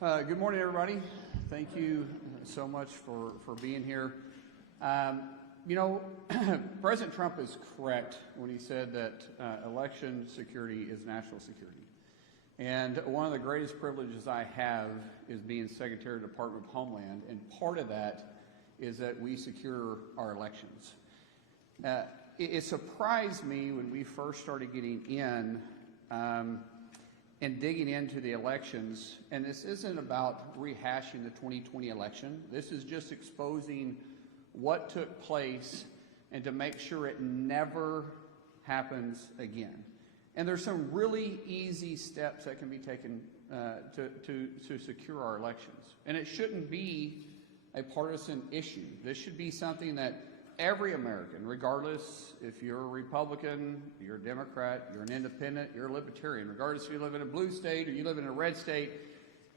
Good morning, everybody. Thank you so much for being here. President Trump is correct when he said that election security is national security. And one of the greatest privileges I have is being Secretary of the Department of Homeland, and part of that is that we secure our elections. It surprised me when we first started getting in and digging into the elections, and this isn't about rehashing the 2020 election. This is just exposing what took place and to make sure it never happens again. And there's some really easy steps that can be taken to secure our elections. And it shouldn't be a partisan issue. This should be something that every American, regardless if you're a Republican, you're a Democrat, you're an independent, you're a libertarian, regardless if you live in a blue state or you live in a red state,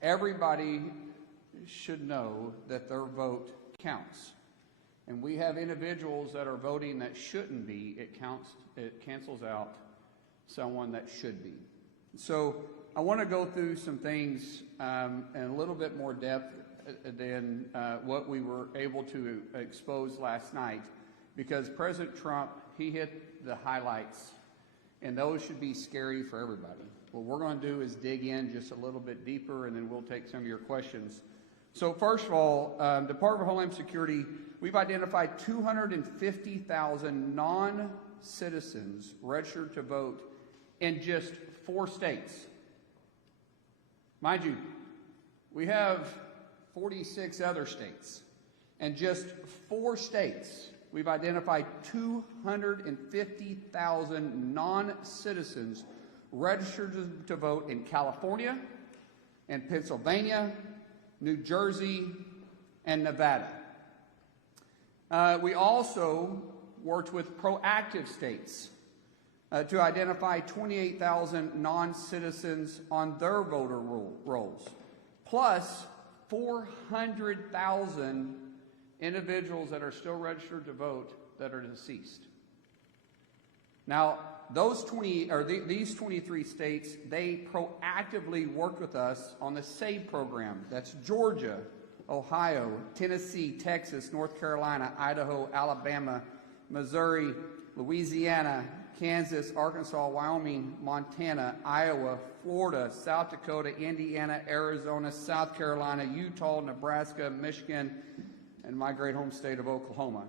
everybody should know that their vote counts. And we have individuals that are voting that shouldn't be. It cancels out someone that should be. So I want to go through some things in a little bit more depth than what we were able to expose last night, because President Trump, he hit the highlights, and those should be scary for everybody. What we're going to do is dig in just a little bit deeper, and then we'll take some of your questions. So first of all, Department of Homeland Security, we've identified 250,000 non-citizens registered to vote in just 4 states. Mind you, we have 46 other states. And just 4 states, we've identified 250,000 non-citizens registered to vote in California, and Pennsylvania, New Jersey, and Nevada. We also worked with proactive states to identify 28,000 non-citizens on their voter rolls, plus 400,000 individuals that are still registered to vote that are deceased. Now, these 23 states, they proactively worked with us on the SAVE program. That's Georgia, Ohio, Tennessee, Texas, North Carolina, Idaho, Alabama, Missouri, Louisiana, Kansas, Arkansas, Wyoming, Montana, Iowa, Florida, South Dakota, Indiana, Arizona, South Carolina, Utah, Nebraska, Michigan, and my great home state of Oklahoma.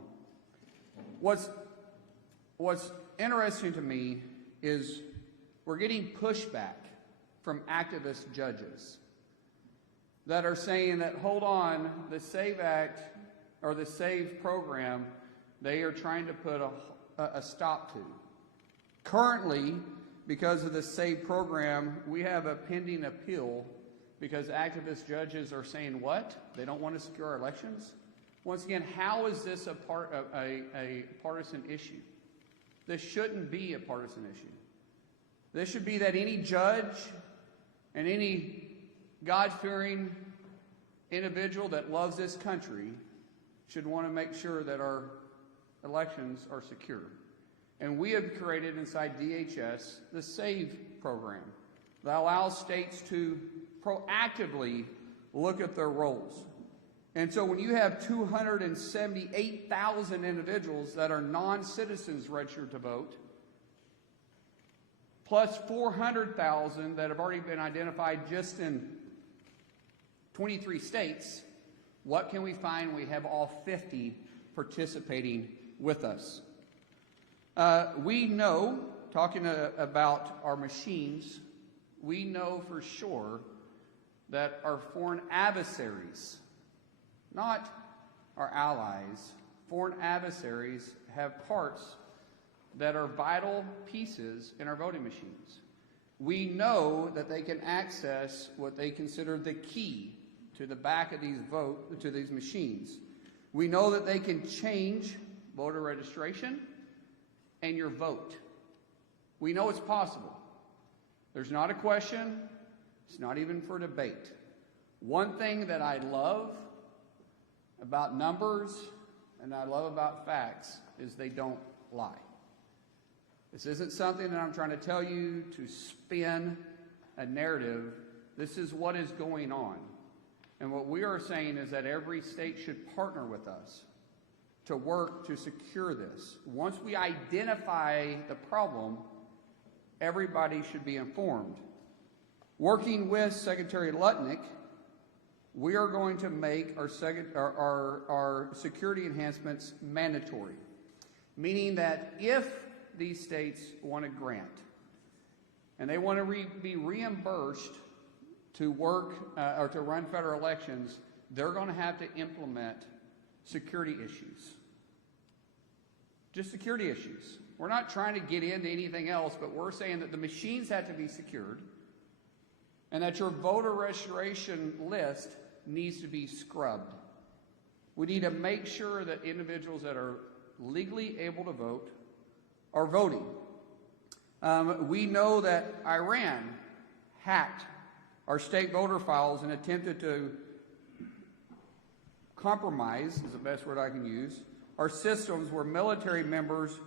What's interesting to me is we're getting pushback from activist judges that are saying that, hold on, the SAVE Act or the SAVE program, they are trying to put a stop to. Currently, because of the SAVE program, we have a pending appeal because activist judges are saying what? They don't want to secure our elections? Once again, how is this a partisan issue? This shouldn't be a partisan issue. This should be that any judge and any God-fearing individual that loves this country should want to make sure that our elections are secure. And we have created inside DHS the SAVE program that allows states to proactively look at their rolls. And so when you have 278,000 individuals that are non-citizens registered to vote, plus 400,000 that have already been identified just in 23 states, what can we find? We have all 50 participating with us. We know, talking about our machines, we know for sure that our foreign adversaries, not our allies, foreign adversaries have parts that are vital pieces in our voting machines. We know that they can access what they consider the key to the back of these machines. We know that they can change voter registration and your vote. We know it's possible. There's not a question. It's not even for debate. One thing that I love about numbers and I love about facts is they don't lie. This isn't something that I'm trying to tell you to spin a narrative. This is what is going on. And what we are saying is that every state should partner with us to work to secure this. Once we identify the problem, everybody should be informed. Working with Secretary Lutnick, we are going to make our security enhancements mandatory, meaning that if these states want a grant and they want to be reimbursed to work or to run federal elections, they're going to have to implement security issues. Just security issues. We're not trying to get into anything else, but we're saying that the machines have to be secured and that your voter registration list needs to be scrubbed. We need to make sure that individuals that are legally able to vote are voting. We know that Iran hacked our state voter files and attempted to compromise, is the best word I can use, our systems where military members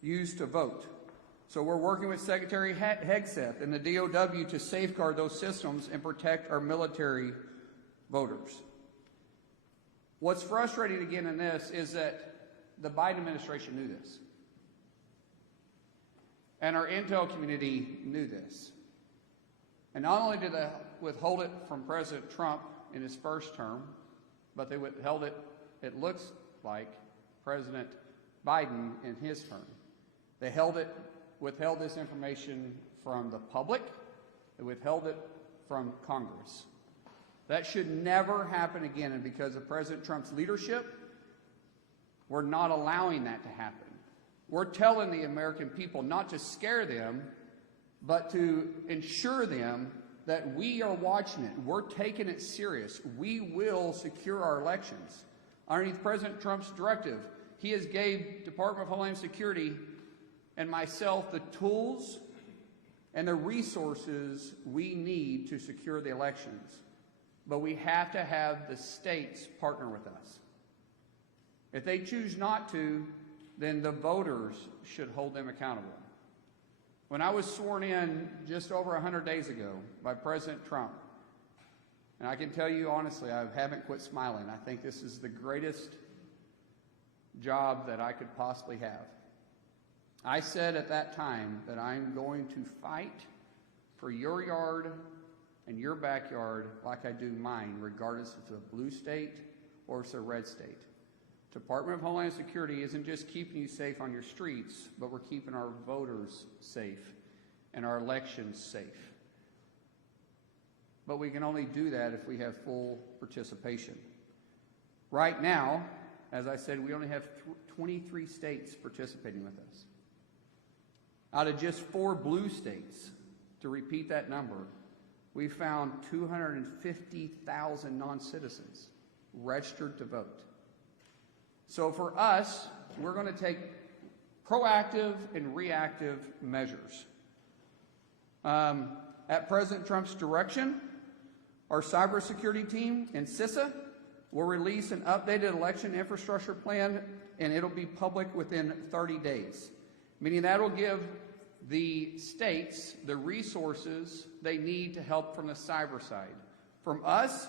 used to vote. So we're working with Secretary Hegseth and the DOW to safeguard those systems and protect our military voters. What's frustrating again in this is that the Biden administration knew this. And our intel community knew this. And not only did they withhold it from President Trump in his first term, but they withheld it, it looks like, President Biden in his term. They withheld this information from the public. They withheld it from Congress. That should never happen again, and because of President Trump's leadership, we're not allowing that to happen. We're telling the American people not to scare them, but to ensure them that we are watching it. We're taking it serious. We will secure our elections. Underneath President Trump's directive, he has gave Department of Homeland Security and myself the tools and the resources we need to secure the elections. But we have to have the states partner with us. If they choose not to, then the voters should hold them accountable. When I was sworn in just over 100 days ago by President Trump, and I can tell you honestly, I haven't quit smiling. I think this is the greatest job that I could possibly have. I said at that time that I'm going to fight for your yard and your backyard like I do mine, regardless if it's a blue state or it's a red state. Department of Homeland Security isn't just keeping you safe on your streets, but we're keeping our voters safe and our elections safe. But we can only do that if we have full participation. Right now, as I said, we only have 23 states participating with us. Out of just 4 blue states, to repeat that number, we found 250,000 non-citizens registered to vote. So for us, we're going to take proactive and reactive measures. At President Trump's direction, our cybersecurity team in CISA will release an updated election infrastructure plan, and it'll be public within 30 days, meaning that'll give the states the resources they need to help from the cyber side. From us,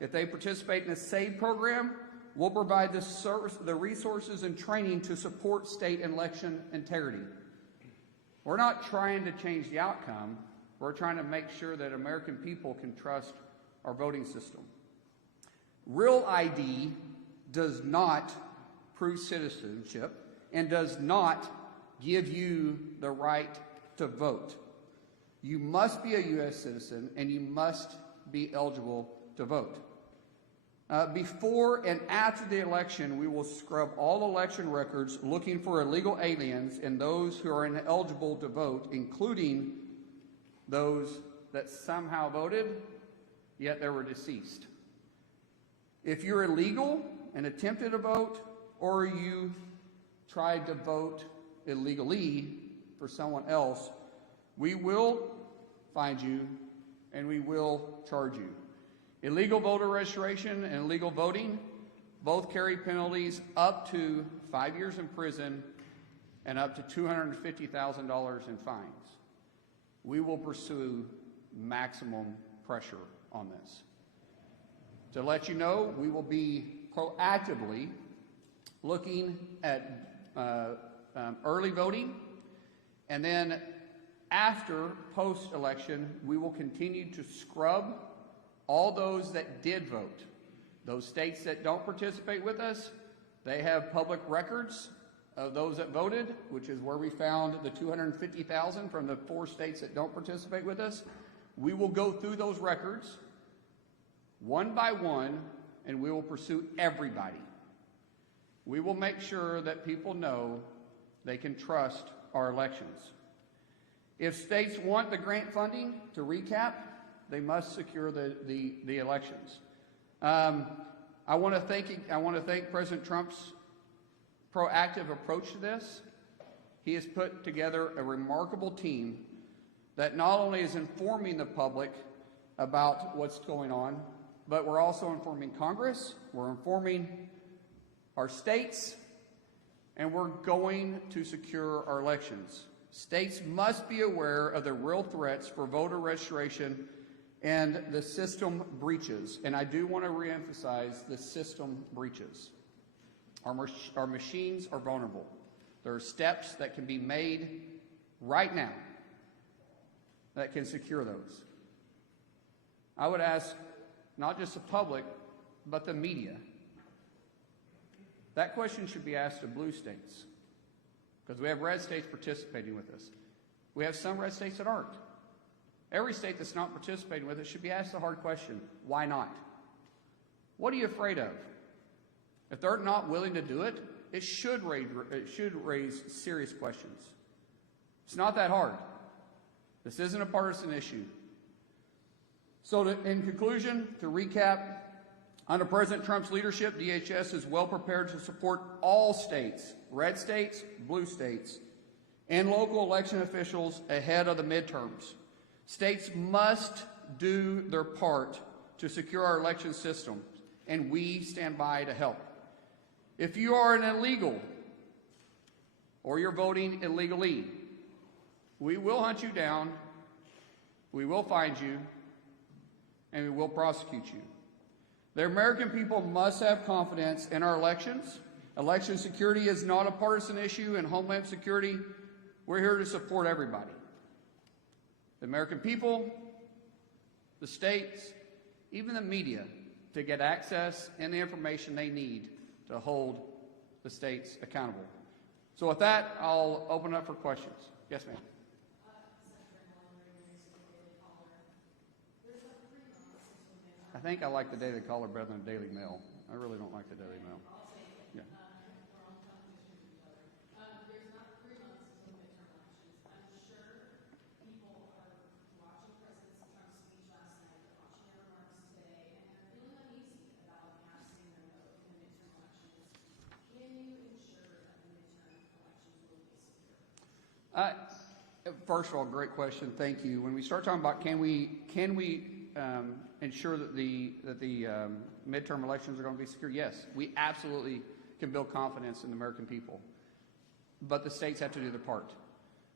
if they participate in the SAVE program, we'll provide the resources and training to support state election integrity. We're not trying to change the outcome. We're trying to make sure that American people can trust our voting system. Real ID does not prove citizenship and does not give you the right to vote. You must be a U.S. citizen and you must be eligible to vote. Before and after the election, we will scrub all election records looking for illegal aliens and those who are ineligible to vote, including those that somehow voted, yet they were deceased. If you're illegal and attempted to vote, or you tried to vote illegally for someone else, we will find you and we will charge you. Illegal voter registration and illegal voting both carry penalties up to 5 years in prison and up to $250,000 in fines. We will pursue maximum pressure on this. To let you know, we will be proactively looking at early voting, and then after post-election, we will continue to scrub all those that did vote. Those states that don't participate with us, they have public records of those that voted, which is where we found the 250,000 from the 4 states that don't participate with us. We will go through those records one by one, and we will pursue everybody. We will make sure that people know they can trust our elections. If states want the grant funding, to recap, they must secure the elections. I want to thank President Trump's proactive approach to this. He has put together a remarkable team that not only is informing the public about what's going on, but we're also informing Congress, we're informing our states, and we're going to secure our elections. States must be aware of the real threats for voter registration and the system breaches. And I do want to reemphasize the system breaches. Our machines are vulnerable. There are steps that can be made right now that can secure those. I would ask not just the public, but the media. That question should be asked of blue states, because we have red states participating with us. We have some red states that aren't. Every state that's not participating with us should be asked the hard question, why not? What are you afraid of? If they're not willing to do it, it should raise serious questions. It's not that hard. This isn't a partisan issue. So in conclusion, to recap, under President Trump's leadership, DHS is well prepared to support all states, red states, blue states, and local election officials ahead of the midterms. States must do their part to secure our election system, and we stand by to help. If you are an illegal or you're voting illegally, we will hunt you down, we will find you, and we will prosecute you. The American people must have confidence in our elections. Election security is not a partisan issue, and Homeland Security, we're here to support everybody. The American people, the states, even the media, to get access and the information they need to hold the states accountable. So with that, I'll open up for questions. Yes, ma'am. I think I like the Daily Caller better than the Daily Mail. I really don't like the Daily Mail. Yeah. There's not 3 months until midterm elections. I'm sure people are watching President Trump's speech last night, watching their remarks today, and are feeling uneasy about casting their vote in the midterm elections. Can you ensure that the midterm elections will be secure? First of all, great question. Thank you. When we start talking about can we ensure that the midterm elections are going to be secure? Yes, we absolutely can build confidence in the American people, but the states have to do their part.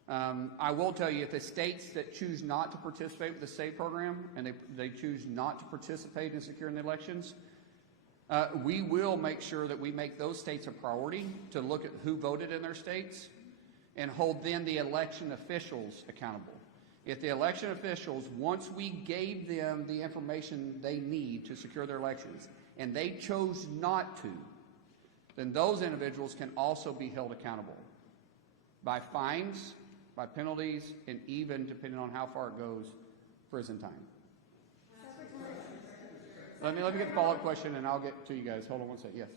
I will tell you, if the states that choose not to participate with the SAVE program and they choose not to participate in securing the elections, we will make sure that we make those states a priority to look at who voted in their states and hold then the election officials accountable. If the election officials, once we gave them the information they need to secure their elections, and they chose not to, then those individuals can also be held accountable by fines, by penalties, and even, depending on how far it goes, prison time. Let me get the follow-up question, and I'll get to you guys. Hold on one second. Yes.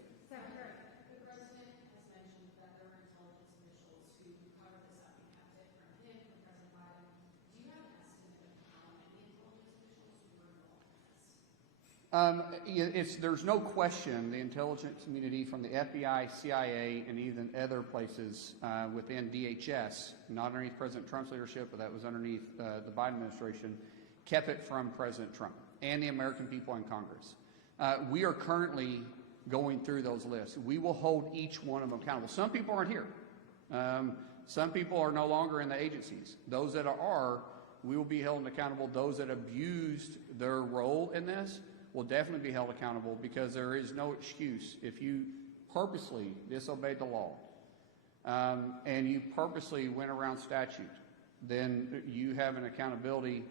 There's no question the intelligence community from the FBI, CIA, and even other places within DHS, not underneath President Trump's leadership, but that was underneath the Biden administration, kept it from President Trump and the American people in Congress. We are currently going through those lists. We will hold each one of them accountable. Some people aren't here. Some people are no longer in the agencies. Those that are, we will be held accountable. Those that abused their role in this will definitely be held accountable, because there is no excuse if you purposely disobeyed the law and you purposely went around statute, then you have an accountability.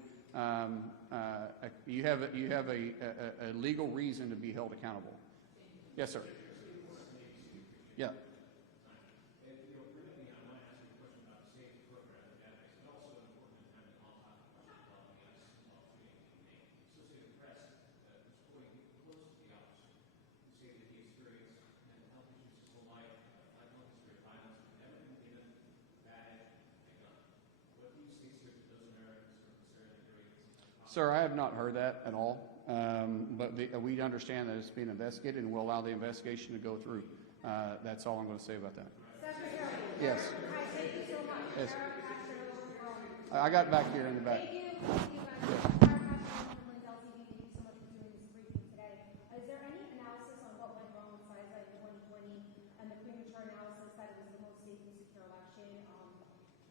You have a legal reason to be held accountable. Yes, sir. Yeah. Sir, I have not heard that at all, but we understand that it's being investigated, and we'll allow the investigation to go through. That's all I'm going to say about that. Secretary. Yes. Hi, thank you so much. Yes. Thank I got back here in the back. you. Thank you, guys. Thank you so much for doing this briefing today. Is there any analysis on what went wrong with SISA in 2020 and the premature analysis that it was the most safe and secure election?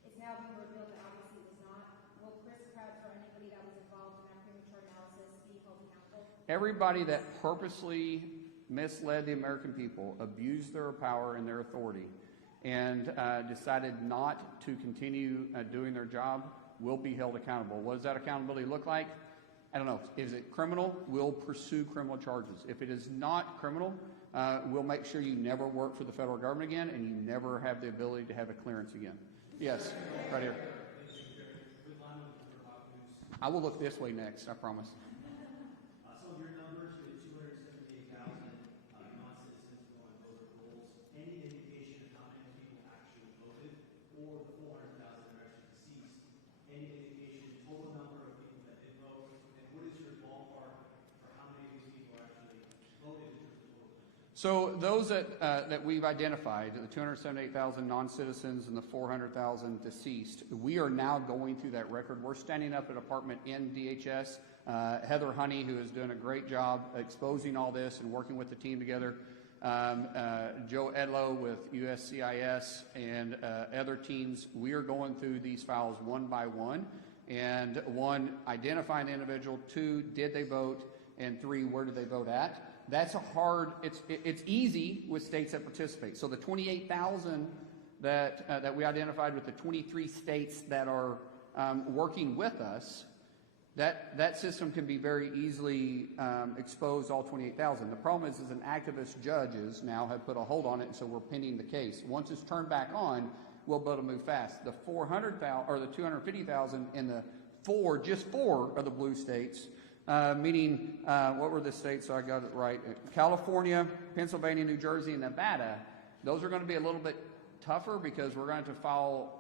It's now being revealed that obviously it was not. Will Chris Krebs or anybody that was involved in that premature analysis be held accountable? Everybody that purposely misled the American people, abused their power and their authority, and decided not to continue doing their job will be held accountable. What does that accountability look like? I don't know. Is it criminal? We'll pursue criminal charges. If it is not criminal, we'll make sure you never work for the federal government again, and you never have the ability to have a clearance again. Yes, right here. I will look this way next, I promise. Some of your numbers, you had 278,000 non-citizens go on voter rolls. Any indication of how many people actually voted, or the 400,000 are actually deceased? Any indication, total number of people that did vote, and what is your ballpark for how many of these people actually voted in terms of voting? So those that we've identified, the 278,000 non-citizens and the 400,000 deceased, we are now going through that record. We're standing up a department in DHS. Heather Honey, who is doing a great job exposing all this and working with the team together. Joe Edlow with USCIS and other teams. We are going through these files one by one. And one, identifying the individual. Two, did they vote? And three, where did they vote at? That's a hard, it's easy with states that participate. So the 28,000 that we identified with the 23 states that are working with us, that system can be very easily exposed, all 28,000. The problem is an activist judges now have put a hold on it, and so we're pending the case. Once it's turned back on, we'll be able to move fast. The 400,000 or the 250,000 in the just four of the blue states. Meaning, what were the states? So I got it right. California, Pennsylvania, New Jersey, and Nevada. Those are going to be a little bit tougher because we're going to file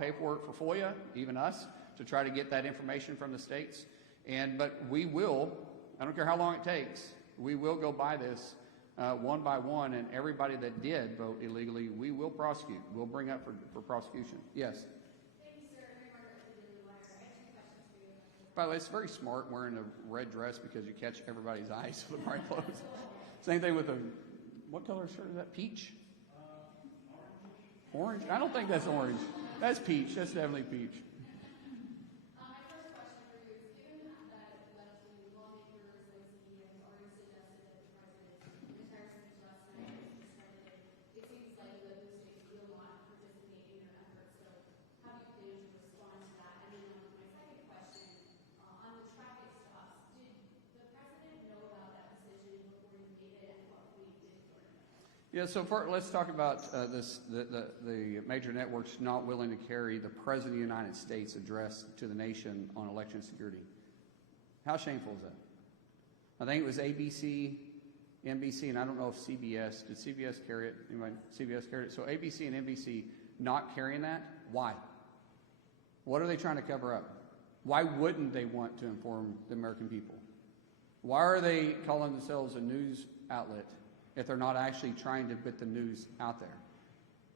paperwork for FOIA, even us, to try to get that information from the states. But we will. I don't care how long it takes. We will go by this one by one, and everybody that did vote illegally, we will prosecute. We'll bring up for prosecution. Yes. By the way, it's very smart wearing a red dress because you catch everybody's eyes with the right clothes. Same thing with what color shirt is that? Peach? Orange? I don't think that's orange. That's peach. That's definitely peach. My first question for you is, given that left-wing lawmakers like CBS already suggested that the president's entire speech last night was discredited, it seems like the blue states will not participate in your efforts. So how do you plan to respond to that? And then my second question, on the traffic stops, did the president know about that decision before he made it, and what we did for him? Yeah, so let's talk about the major networks not willing to carry the President of the United States address to the nation on election security. How shameful is that? I think it was ABC, NBC, and I don't know if CBS. Did CBS carry it? Anybody? CBS carried it. So ABC and NBC not carrying that? Why? What are they trying to cover up? Why wouldn't they want to inform the American people? Why are they calling themselves a news outlet if they're not actually trying to put the news out there?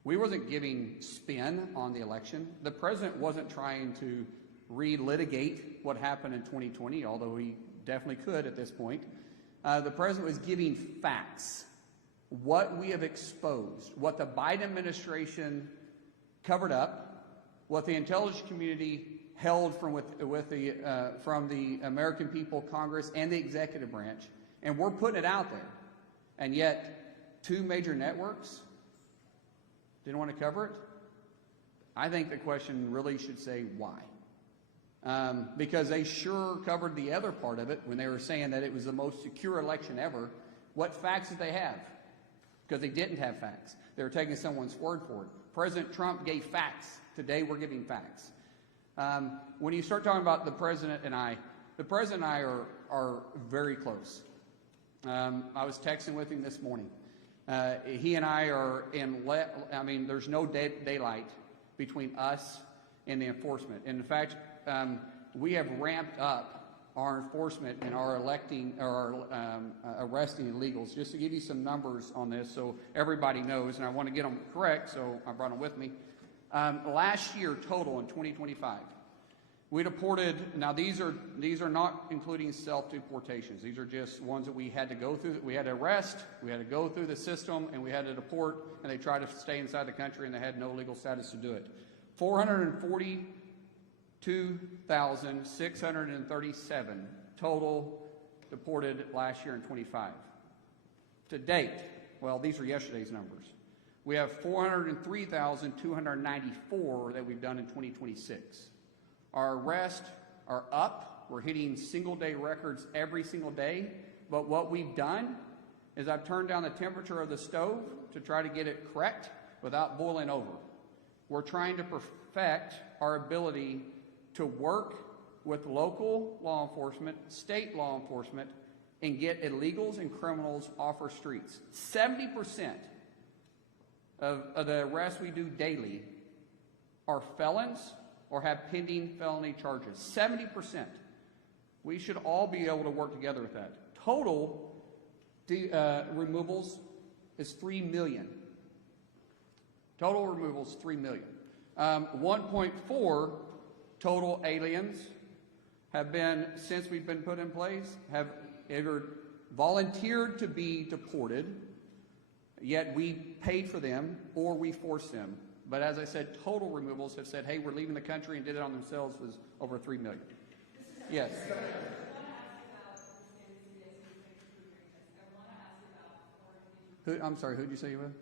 We wasn't giving spin on the election. The president wasn't trying to relitigate what happened in 2020, although he definitely could at this point. The president was giving facts, what we have exposed, what the Biden administration covered up, what the intelligence community held from the American people, Congress, and the executive branch, and we're putting it out there. And yet, 2 major networks didn't want to cover it. I think the question really should say why. Because they sure covered the other part of it when they were saying that it was the most secure election ever. What facts did they have? Because they didn't have facts. They were taking someone's word for it. President Trump gave facts. Today we're giving facts. When you start talking about the president and I are very close. I was texting with him this morning. He and I are there's no daylight between us and the enforcement. In fact, we have ramped up our enforcement and our arresting illegals. Just to give you some numbers on this so everybody knows, and I want to get them correct, so I brought them with me. Last year total in 2025, we deported, now these are not including self-deportations. These are just ones that we had to go through, that we had to arrest, we had to go through the system, and we had to deport, and they tried to stay inside the country, and they had no legal status to do it. 442,637 total deported last year in 25. To date, well, these are yesterday's numbers. We have 403,294 that we've done in 2026. Our arrests are up. We're hitting single-day records every single day. But what we've done is I've turned down the temperature of the stove to try to get it correct without boiling over. We're trying to perfect our ability to work with local law enforcement, state law enforcement, and get illegals and criminals off our streets. 70% of the arrests we do daily are felons or have pending felony charges. 70%. We should all be able to work together with that. Total removals is 3 million. Total removals, 3 million. 1.4 total aliens have been, since we've been put in place, have either volunteered to be deported, yet we paid for them, or we forced them. But as I said, total removals have said, hey, we're leaving the country and did it on themselves was over 3 million. Yes. I'm sorry, who did you say you were with?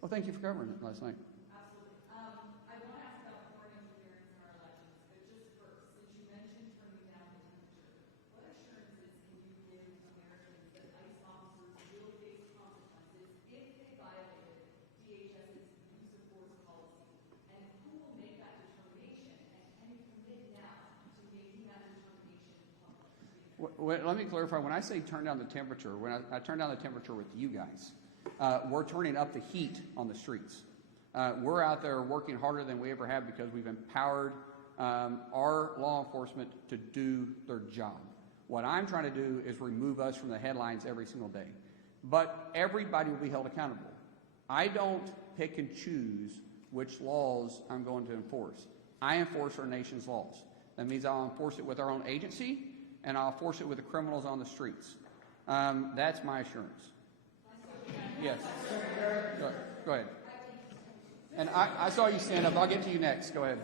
Well, thank you for covering it last night. Absolutely. I want to ask about foreign interference in our elections, but just first, since you mentioned turning down the temperature, what assurances can you give Americans that ICE officers will face consequences if they violated DHS's use of force policy? And who will make that determination? And can you commit now to making that determination public? Let me clarify. When I say turn down the temperature, when I turn down the temperature with you guys, we're turning up the heat on the streets. We're out there working harder than we ever have because we've empowered our law enforcement to do their job. What I'm trying to do is remove us from the headlines every single day. But everybody will be held accountable. I don't pick and choose which laws I'm going to enforce. I enforce our nation's laws. That means I'll enforce it with our own agency, and I'll enforce it with the criminals on the streets. That's my assurance. Yes. Go ahead. And I saw you stand up. I'll get to you next. Go ahead.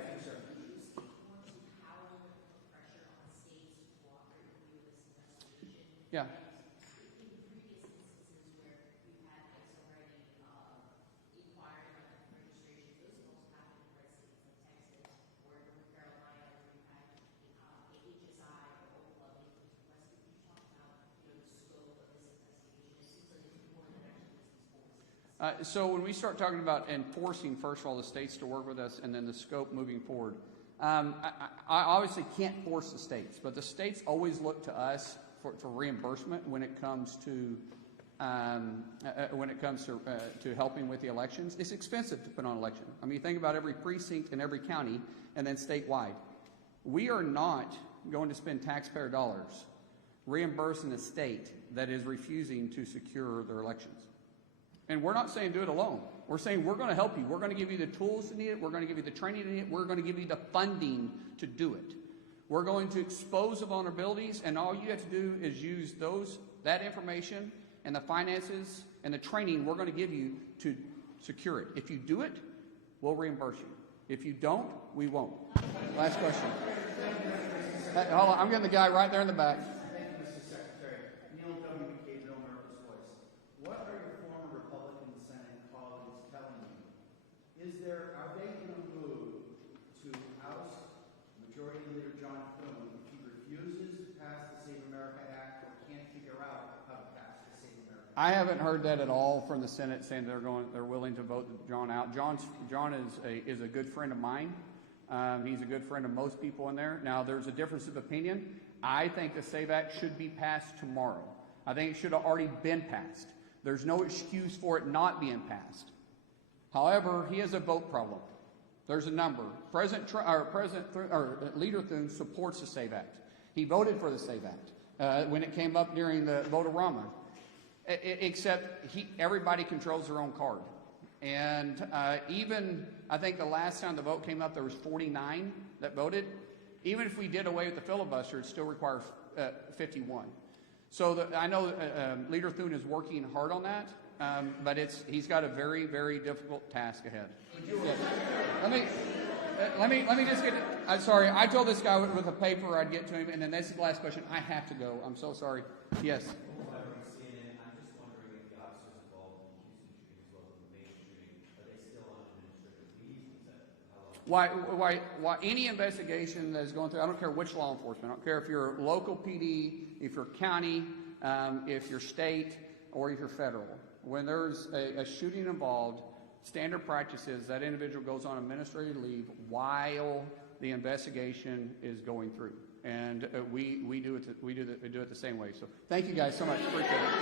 Yeah. So when we start talking about enforcing, first of all, the states to work with us and then the scope moving forward, I obviously can't force the states, but the states always look to us for reimbursement when it comes to helping with the elections. It's expensive to put on an election. I mean, you think about every precinct in every county and then statewide. We are not going to spend taxpayer dollars reimbursing a state that is refusing to secure their elections. And we're not saying do it alone. We're saying we're going to help you. We're going to give you the tools to need it. We're going to give you the training to need it. We're going to give you the funding to do it. We're going to expose the vulnerabilities, and all you have to do is use that information and the finances and the training we're going to give you to secure it. If you do it, we'll reimburse you. If you don't, we won't. Last question. Hold on, I'm getting the guy right there in the back. Thank you, Mr. Secretary. Neil W. McCabe, Middle America's Voice. What are your former Republican Senate colleagues telling you? Are they in a mood to oust Majority Leader John Thune if he refuses to pass the Save America Act or can't figure out how to pass the Save America Act? I haven't heard that at all from the Senate saying they're willing to vote John out. John is a good friend of mine. He's a good friend of most people in there. Now, there's a difference of opinion. I think the SAVE Act should be passed tomorrow. I think it should have already been passed. There's no excuse for it not being passed. However, he has a vote problem. There's a number. Leader Thune supports the SAVE Act. He voted for the SAVE Act when it came up during the vote-a-rama. Except everybody controls their own card. And even, I think the last time the vote came up, there was 49 that voted. Even if we did away with the filibuster, it still requires 51. So I know Leader Thune is working hard on that, but he's got a very, very difficult task ahead. Yeah. Let me just get it. I'm sorry. I told this guy with a paper I'd get to him, and then this is the last question. I have to go. I'm so sorry. Yes. Why any investigation that is going through, I don't care which law enforcement, I don't care if you're local PD, if you're county, if you're state, or if you're federal. When there's a shooting involved, standard practice is that individual goes on administrative leave while the investigation is going through. And we do it the same way. So thank you guys so much. Appreciate it.